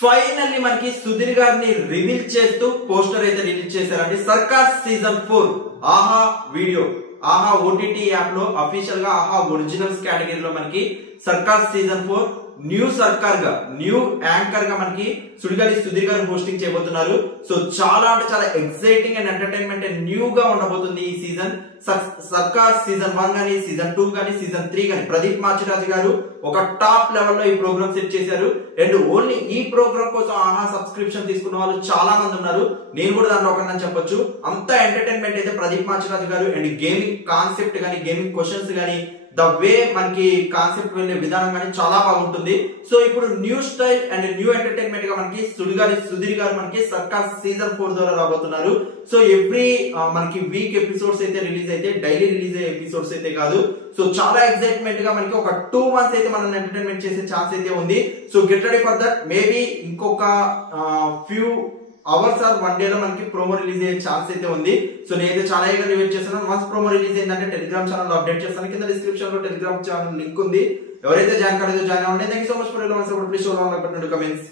Finally మనకి సుధీర్ గారిని reveal చేస్తూ పోస్టర్ అయితే రిలీజ్ చేశారండి. సర్కార్ సీజన్ 4 ఆహా వీడియో ఆహా ఓటీటీ యాప్ లో అఫీషియల్ గా ఆహా ఒరిజినల్స్ కేటగిరీలో మనకి సర్కార్ సీజన్ 4 న్యూ సర్కార్ గా న్యూ యాంకర్ గా మనకి సుడిగాలి సుధీర్ గారు హోస్టింగ్ చేయబోతున్నారు. సో చాలా అంటే చాలా exciting and entertainment and new గా ఉండబోతుంది ఈ సీజన్. సర్కార్ సీజన్ 1 గానీ సీజన్ 2 గానీ సీజన్ 3 గానీ ప్రదీప్ మాచిరాజు గారు ఒక టాప్ లెవెల్ లో ఈ ప్రోగ్రామ్ సెట్ చేశారు. అండ్ ఓన్లీ ఈ ప్రోగ్రామ్ కోసం ఆహా సబ్స్క్రిప్షన్ తీసుకున్న వాళ్ళు చాలా మంది ఉన్నారు. నేను కూడా దాంట్లో ఒకటి చెప్పొచ్చు. అంత ఎంటర్టైన్మెంట్ అయితే ప్రదీప్ మాచిరాజు గారు అండ్ గేమింగ్ కాన్సెప్ట్ గానీ గేమింగ్ క్వశ్చన్స్ గానీ ద వే మనకి కాన్సెప్ట్ వెళ్లే విధానం కానీ చాలా బాగుంటుంది. సో ఇప్పుడు new style and new entertainment గా మనకి సుధీర్ గారు మనకి సర్కార్ సీజన్ 4 ద్వారా రాబోతున్నారు. సో ఎవ్రీ మనకి వీక్ ఎపిసోడ్స్ అయితే రిలీజ్ అయితే డైలీ రిలీజ్ అయ్యే ఎపిసోడ్స్ అయితే కాదు. సో చాలా ఎక్సైట్మెంట్ గా మనకి ఒక 2 మంత్స్ అయితే మనం ఎంటర్టైన్మెంట్ చేసే ఛాన్స్ అయితే ఉంది. So get ready for that. Maybe ఇంకొక ఫ్యూ అవర్స్ ఆర్ 1 డే లో మనకి ప్రోమో రిలీజ్ అయ్యే ఛాన్స్ అయితే ఉంది. సో నేనైతే చాలా ఈగర్లీ వెయిట్ చేస్తున్నాను. వన్స్ ప్రోమో రిలీజ్ అయిందంటే టెలిగ్రామ్ ఛానల్ లో అప్డేట్ చేస్తాను. కింద డిస్క్రిప్షన్ లో టెలిగ్రామ్ ఛానల్ లింక్ ఉంది. ఎవరైతే జాయిన్ కాలేదో జాయిన్ అవ్వండి. Thank you so much for your support. Please show like button and comments.